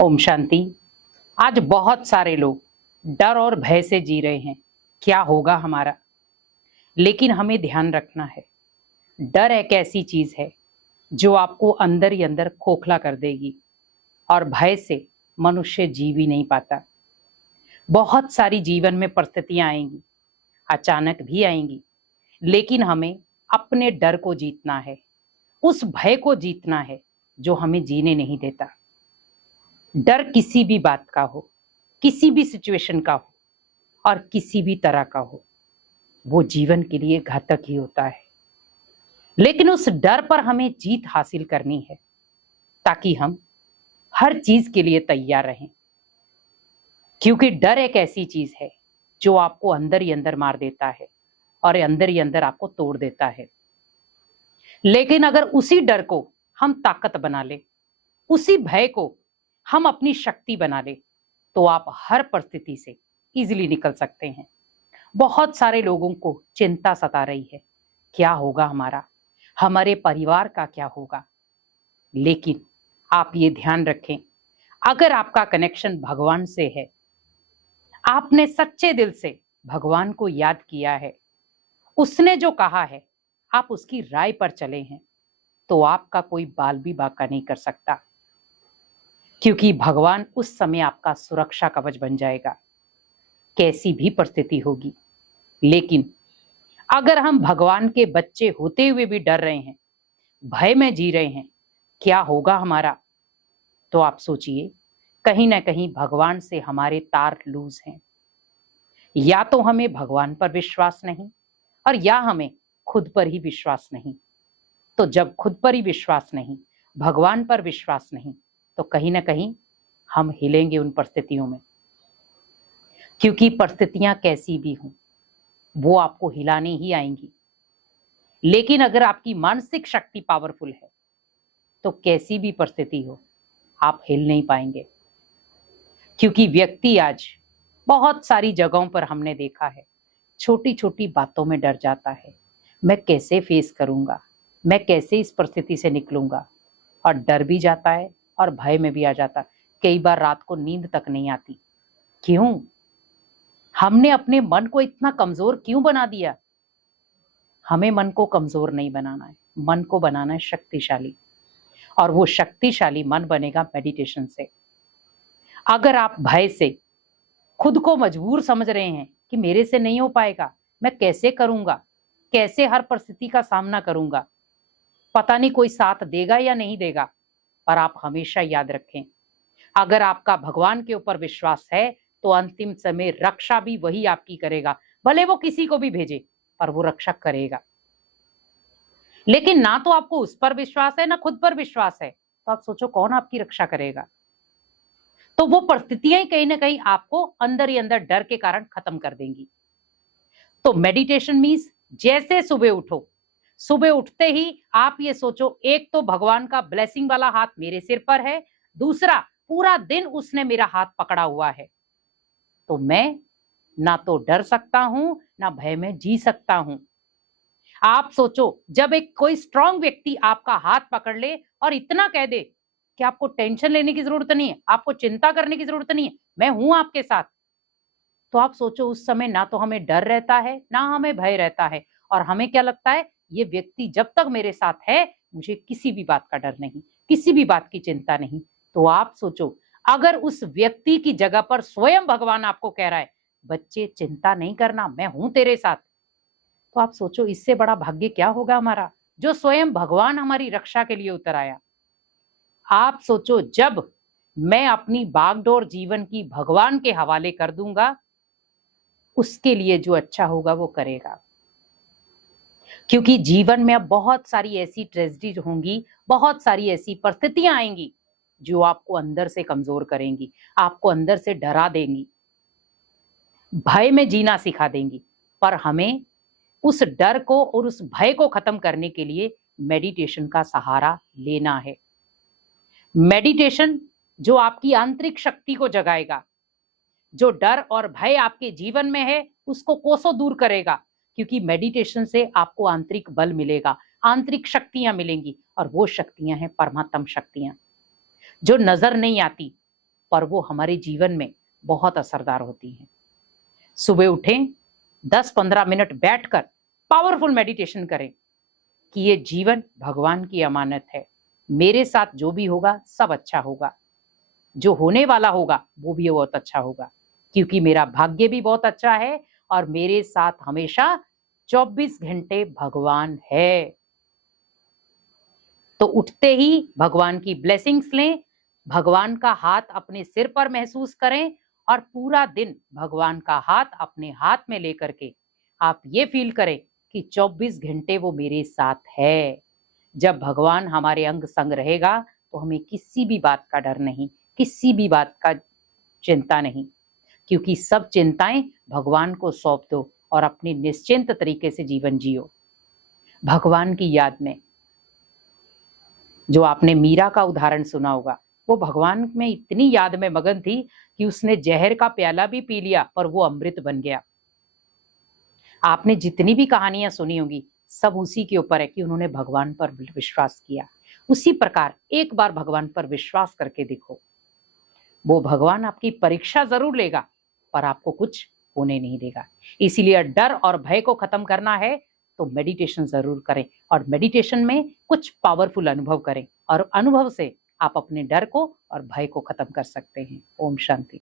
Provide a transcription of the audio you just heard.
ओम शांति। आज बहुत सारे लोग डर और भय से जी रहे हैं, क्या होगा हमारा। लेकिन हमें ध्यान रखना है, डर एक ऐसी चीज है जो आपको अंदर ही अंदर खोखला कर देगी और भय से मनुष्य जी भी नहीं पाता। बहुत सारी जीवन में परिस्थितियां आएंगी, अचानक भी आएंगी, लेकिन हमें अपने डर को जीतना है, उस भय को जीतना है जो हमें जीने नहीं देता। डर किसी भी बात का हो, किसी भी सिचुएशन का हो और किसी भी तरह का हो, वो जीवन के लिए घातक ही होता है। लेकिन उस डर पर हमें जीत हासिल करनी है ताकि हम हर चीज के लिए तैयार रहें, क्योंकि डर एक ऐसी चीज है जो आपको अंदर ही अंदर मार देता है और अंदर ही अंदर आपको तोड़ देता है। लेकिन अगर उसी डर को हम ताकत बना ले, उसी भय को हम अपनी शक्ति बना ले, तो आप हर परिस्थिति से इजीली निकल सकते हैं। बहुत सारे लोगों को चिंता सता रही है, क्या होगा हमारा, हमारे परिवार का क्या होगा। लेकिन आप ये ध्यान रखें, अगर आपका कनेक्शन भगवान से है, आपने सच्चे दिल से भगवान को याद किया है, उसने जो कहा है आप उसकी राय पर चले हैं, तो आपका कोई बाल भी बांका नहीं कर सकता, क्योंकि भगवान उस समय आपका सुरक्षा कवच बन जाएगा, कैसी भी परिस्थिति होगी। लेकिन अगर हम भगवान के बच्चे होते हुए भी डर रहे हैं, भय में जी रहे हैं, क्या होगा हमारा, तो आप सोचिए, कहीं ना कहीं भगवान से हमारे तार लूज हैं। या तो हमें भगवान पर विश्वास नहीं और या हमें खुद पर ही विश्वास नहीं। तो जब खुद पर ही विश्वास नहीं, भगवान पर विश्वास नहीं, तो कहीं ना कहीं हम हिलेंगे उन परिस्थितियों में, क्योंकि परिस्थितियां कैसी भी हों वो आपको हिलाने ही आएंगी। लेकिन अगर आपकी मानसिक शक्ति पावरफुल है तो कैसी भी परिस्थिति हो आप हिल नहीं पाएंगे, क्योंकि व्यक्ति आज बहुत सारी जगहों पर हमने देखा है, छोटी छोटी बातों में डर जाता है, मैं कैसे फेस करूंगा, मैं कैसे इस परिस्थिति से निकलूंगा, और डर भी जाता है और भय में भी आ जाता है। कई बार रात को नींद तक नहीं आती। क्यों? हमने अपने मन को इतना कमजोर क्यों बना दिया? हमें मन को कमजोर नहीं बनाना है, मन को बनाना है शक्तिशाली, और वो शक्तिशाली मन बनेगा मेडिटेशन से। अगर आप भय से खुद को मजबूर समझ रहे हैं कि मेरे से नहीं हो पाएगा, मैं कैसे करूंगा, कैसे हर परिस्थिति का सामना करूंगा, पता नहीं कोई साथ देगा या नहीं देगा, पर आप हमेशा याद रखें, अगर आपका भगवान के ऊपर विश्वास है तो अंतिम समय रक्षा भी वही आपकी करेगा, भले वो किसी को भी भेजे पर वो रक्षा करेगा। लेकिन ना तो आपको उस पर विश्वास है ना खुद पर विश्वास है, तो आप सोचो कौन आपकी रक्षा करेगा। तो वो परिस्थितियां कहीं ना कहीं आपको अंदर ही अंदर डर के कारण खत्म कर देंगी। तो मेडिटेशन मीन्स जैसे सुबह उठो, सुबह उठते ही आप ये सोचो, एक तो भगवान का ब्लेसिंग वाला हाथ मेरे सिर पर है, दूसरा पूरा दिन उसने मेरा हाथ पकड़ा हुआ है, तो मैं ना तो डर सकता हूं ना भय में जी सकता हूं। आप सोचो, जब एक कोई स्ट्रांग व्यक्ति आपका हाथ पकड़ ले और इतना कह दे कि आपको टेंशन लेने की जरूरत नहीं है, आपको चिंता करने की जरूरत नहीं है, मैं हूं आपके साथ, तो आप सोचो उस समय ना तो हमें डर रहता है ना हमें भय रहता है, और हमें क्या लगता है, ये व्यक्ति जब तक मेरे साथ है मुझे किसी भी बात का डर नहीं, किसी भी बात की चिंता नहीं। तो आप सोचो, अगर उस व्यक्ति की जगह पर स्वयं भगवान आपको कह रहा है, बच्चे चिंता नहीं करना, मैं हूं तेरे साथ, तो आप सोचो इससे बड़ा भाग्य क्या होगा हमारा, जो स्वयं भगवान हमारी रक्षा के लिए उतर आया। आप सोचो, जब मैं अपनी बागडोर जीवन की भगवान के हवाले कर दूंगा, उसके लिए जो अच्छा होगा वो करेगा, क्योंकि जीवन में अब बहुत सारी ऐसी ट्रेजेडी होंगी, बहुत सारी ऐसी परिस्थितियां आएंगी जो आपको अंदर से कमजोर करेंगी, आपको अंदर से डरा देंगी, भय में जीना सिखा देंगी। पर हमें उस डर को और उस भय को खत्म करने के लिए मेडिटेशन का सहारा लेना है। मेडिटेशन जो आपकी आंतरिक शक्ति को जगाएगा, जो डर और भय आपके जीवन में है उसको कोसों दूर करेगा, क्योंकि मेडिटेशन से आपको आंतरिक बल मिलेगा, आंतरिक शक्तियां मिलेंगी, और वो शक्तियां हैं परमात्म शक्तियां, जो नजर नहीं आती पर वो हमारे जीवन में बहुत असरदार होती हैं। सुबह उठें, 10-15 मिनट बैठकर पावरफुल मेडिटेशन करें कि ये जीवन भगवान की अमानत है। मेरे साथ जो भी होगा सब अच्छा होगा, जो होने वाला होगा वो भी बहुत अच्छा होगा, क्योंकि मेरा भाग्य भी बहुत अच्छा है और मेरे साथ हमेशा 24 घंटे भगवान है। तो उठते ही भगवान की ब्लेसिंग्स लें, भगवान का हाथ अपने सिर पर महसूस करें और पूरा दिन भगवान का हाथ अपने हाथ में लेकर के आप ये फील करें कि 24 घंटे वो मेरे साथ है। जब भगवान हमारे अंग संग रहेगा तो हमें किसी भी बात का डर नहीं, किसी भी बात का चिंता नहीं, क्योंकि सब चिंताएं भगवान को सौंप दो और अपनी निश्चिंत तरीके से जीवन जियो। भगवान की याद में, जो आपने मीरा का उदाहरण सुना होगा, वो भगवान में इतनी याद में मगन थी कि उसने जहर का प्याला भी पी लिया पर वो अमृत बन गया। आपने जितनी भी कहानियां सुनी होंगी सब उसी के ऊपर है कि उन्होंने भगवान पर विश्वास किया। उसी प्रकार एक बार भगवान पर विश्वास करके देखो, वो भगवान आपकी परीक्षा जरूर लेगा पर आपको कुछ होने नहीं देगा। इसीलिए डर और भय को खत्म करना है तो मेडिटेशन जरूर करें और मेडिटेशन में कुछ पावरफुल अनुभव करें और अनुभव से आप अपने डर को और भय को खत्म कर सकते हैं। ओम शांति।